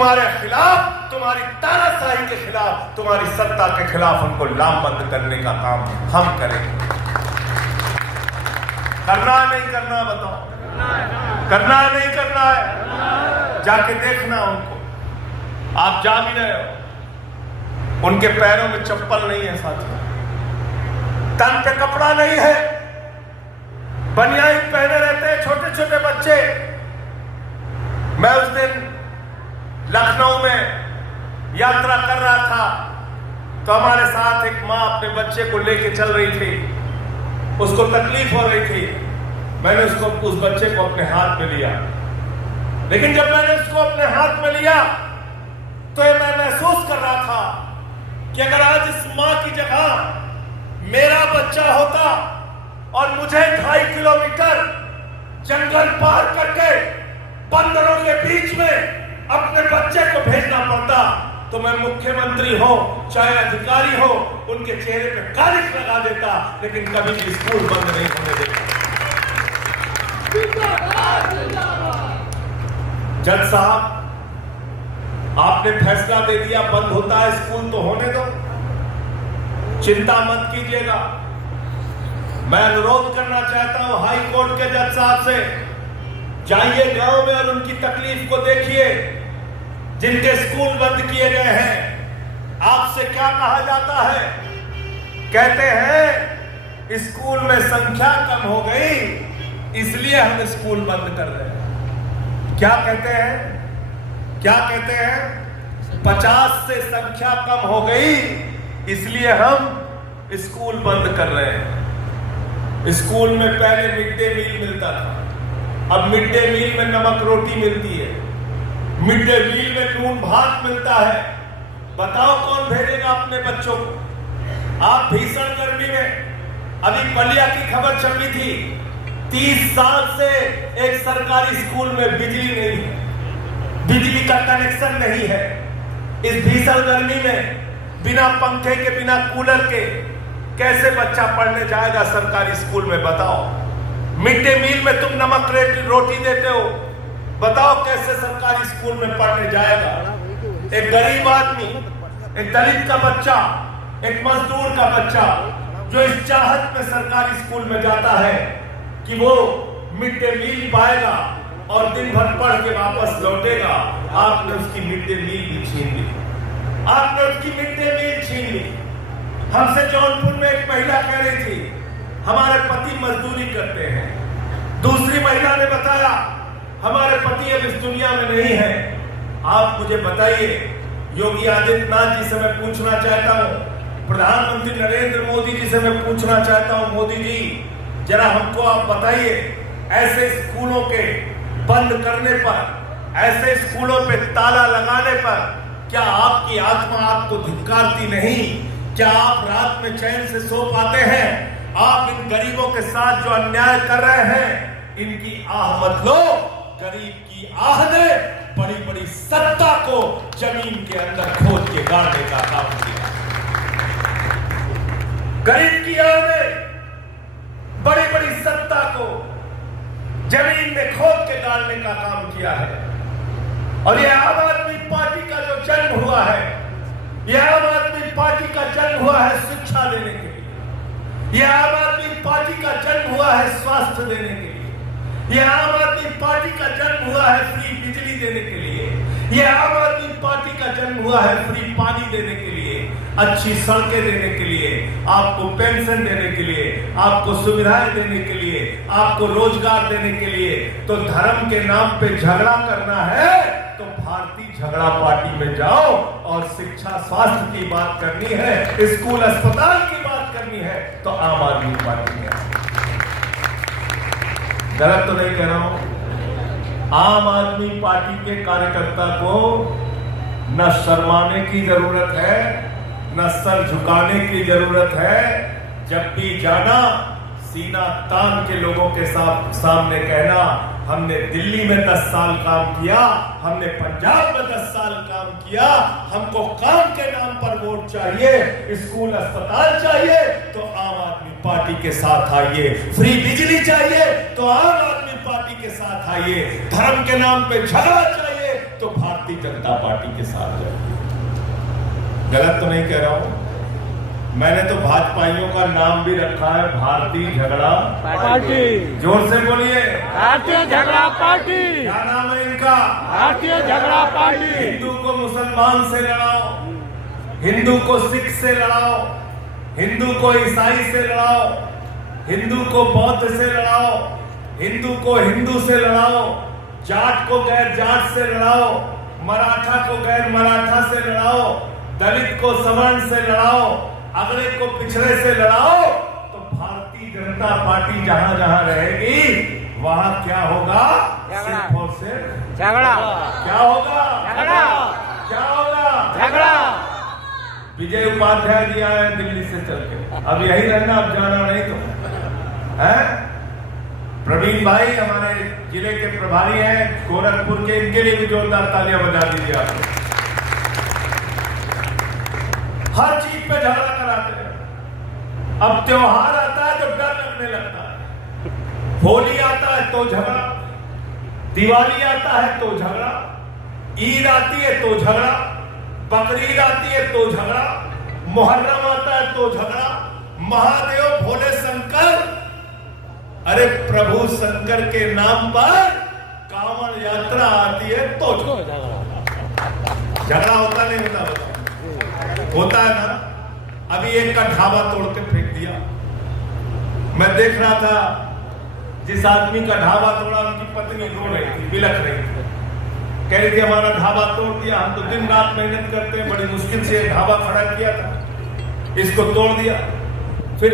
तुम्हारे खिलाफ, तुम्हारी तानाशाही के खिलाफ, तुम्हारी सत्ता के खिलाफ उनको लामबंद करने का काम हम करेंगे। करना नहीं करना बताओ? करना नहीं करना है? जाके देखना उनको। आप जा भी रहे हो, उनके पैरों में चप्पल नहीं है साथियों, तन पे कपड़ा नहीं है, बनियान पहने रहते हैं छोटे छोटे बच्चे। मैं उस दिन लखनऊ में यात्रा कर रहा था तो हमारे साथ एक मां अपने बच्चे को लेके चल रही थी, उसको तकलीफ हो रही थी। मैंने उस बच्चे को अपने हाथ में लिया, लेकिन जब मैंने उसको अपने हाथ में लिया तो मैं महसूस कर रहा था कि अगर आज इस मां की जगह मेरा बच्चा होता और मुझे 2.5 किलोमीटर जंगल पार करके बंदरों के बीच में अपने बच्चे को भेजना पड़ता, तो मैं मुख्यमंत्री हो चाहे अधिकारी हो, उनके चेहरे पे कालिख लगा देता, लेकिन कभी भी स्कूल बंद नहीं होने देता। जज साहब, आपने फैसला दे दिया बंद होता है स्कूल, तो होने दो, चिंता मत कीजिएगा। मैं अनुरोध करना चाहता हूं हाई कोर्ट के जज साहब से, जाइए गांव में और उनकी तकलीफ को देखिए, जिनके स्कूल बंद किए गए हैं। आपसे क्या कहा जाता है? कहते हैं स्कूल में संख्या कम हो गई इसलिए हम स्कूल बंद कर रहे हैं। क्या कहते हैं? क्या कहते हैं? 50 से संख्या कम हो गई इसलिए हम स्कूल बंद कर रहे हैं। स्कूल में पहले मिड डे मील मिलता था, अब मिड डे मील में नमक रोटी मिलती है, मिड डे मील में नून भात मिलता है। बताओ कौन भेजेगा अपने बच्चों को? आप भीषण गर्मी में, अभी बलिया की खबर चल रही थी, 30 साल से एक सरकारी स्कूल में बिजली नहीं है, बिजली का कनेक्शन नहीं है। इस भीषण गर्मी में बिना पंखे के, बिना कूलर के कैसे बच्चा पढ़ने जाएगा सरकारी स्कूल में? बताओ। मिड डे मील में तुम नमक रोटी देते हो, बताओ कैसे सरकारी स्कूल में पढ़ने जाएगा? एक गरीब आदमी, एक दलित का बच्चा, एक मजदूर का बच्चा जो इस चाहत में सरकारी स्कूल में जाता है कि वो मिड डे मील पाएगा और दिन भर पढ़ के वापस लौटेगा, आपने उसकी मिड डे मील भी छीन ली। आपने उसकी मिड डे मील छीन ली। हमसे जौनपुर में एक महिला कह रही थी हमारे पति मजदूरी करते हैं। दूसरी महिला ने बताया हमारे पति अब इस दुनिया में नहीं है। आप मुझे बताइए, योगी आदित्यनाथ जी से मैं पूछना चाहता हूं, प्रधानमंत्री नरेंद्र मोदी जी से मैं पूछना चाहता हूं, मोदी जी जरा हमको आप बताइए, ऐसे स्कूलों के बंद करने पर, ऐसे स्कूलों पे ताला लगाने पर क्या आपकी आत्मा आपको धिक्कारती नहीं? क्या आप रात में चैन से सो पाते हैं? आप इन गरीबों के साथ जो अन्याय कर रहे हैं, इनकी आह मत लो। गरीब की आह ने बड़ी बड़ी सत्ता को जमीन के अंदर खोद के गाड़ने का काम किया। गरीब की आह ने बड़ी बड़ी सत्ता को जमीन में खोद के गाड़ने का काम किया है। और यह आम आदमी पार्टी का जो जन्म हुआ है, यह आम आदमी पार्टी का जन्म हुआ है शिक्षा देने के लिए, यह आम आदमी पार्टी का जन्म हुआ है स्वास्थ्य देने के लिए, यह आम आदमी पार्टी का जन्म हुआ है फ्री बिजली देने के लिए, यह आम आदमी पार्टी का जन्म हुआ है फ्री पानी देने के लिए, अच्छी सड़कें देने के लिए, आपको पेंशन देने के लिए, आपको सुविधाएं देने के लिए, आपको रोजगार देने के लिए। तो धर्म के नाम पे झगड़ा करना है तो भारतीय झगड़ा पार्टी में जाओ, और शिक्षा स्वास्थ्य की बात करनी है, स्कूल अस्पताल की बात करनी है तो आम आदमी पार्टी में। गलत तो नहीं कह रहा हूं? आम आदमी पार्टी के कार्यकर्ता को न शर्माने की जरूरत है, न सर झुकाने की जरूरत है। जब भी जाना सीना तान के लोगों के सामने कहना, हमने दिल्ली में 10 साल काम किया, हमने पंजाब में 10 साल काम किया, हमको काम के नाम पर वोट चाहिए, स्कूल अस्पताल चाहिए तो आम आदमी पार्टी के साथ आइए, फ्री बिजली चाहिए तो आम आदमी पार्टी के साथ आइए, धर्म के नाम पे झगड़ा चाहिए तो भारतीय जनता पार्टी के साथ जाइए। गलत तो नहीं कह रहा हूं? मैंने तो भाजपाइयों का नाम भी रखा है भारतीय झगड़ा पार्टी। जोर से बोलिए, भारतीय झगड़ा पार्टी। क्या नाम है इनका? भारतीय झगड़ा पार्टी। हिंदू को मुसलमान से लड़ाओ, हिंदू को सिख से लड़ाओ, हिंदू को ईसाई से लड़ाओ, हिंदू को बौद्ध से लड़ाओ, हिंदू को हिंदू से लड़ाओ, जाट को गैर जाट से लड़ाओ, मराठा को गैर मराठा से लड़ाओ, दलित को सवर्ण से लड़ाओ, अगले को पिछड़े से लड़ाओ। तो भारतीय जनता पार्टी जहां जहां रहेगी वहां क्या होगा? सिर्फ और सिर्फ झगड़ा। क्या होगा? झगड़ा। क्या होगा? झगड़ा। विजय उपाध्याय जी आए हैं दिल्ली से चल के, अब यही रहना, अब जाना नहीं तो है। प्रवीण भाई हमारे जिले के प्रभारी हैं गोरखपुर के, इनके लिए भी जोरदार तालियां बजा दीजिए आप। हर चीज पे झगड़ा कराते हैं। अब त्योहार आता है तो डर लगने लगता है, होली आता है तो झगड़ा, दिवाली आता है तो झगड़ा, ईद आती है तो झगड़ा, बकरीद आती है तो झगड़ा, मुहर्रम आता है तो झगड़ा। महादेव भोले शंकर, अरे प्रभु शंकर के नाम पर कांवड़ यात्रा आती है तो झगड़ा होता नहीं होता? होता है ना। अभी एक का ढाबा तोड़ के फेंक दिया। मैं देख रहा था जिस आदमी का ढाबा तोड़ा उनकी पत्नी रो रही थी, बिलख रही थी, कह रही थी हमारा ढाबा तोड़ दिया, हम तो दिन रात मेहनत करते हैं, बड़ी मुश्किल से ढाबा खड़ा किया था, इसको तोड़ दिया। फिर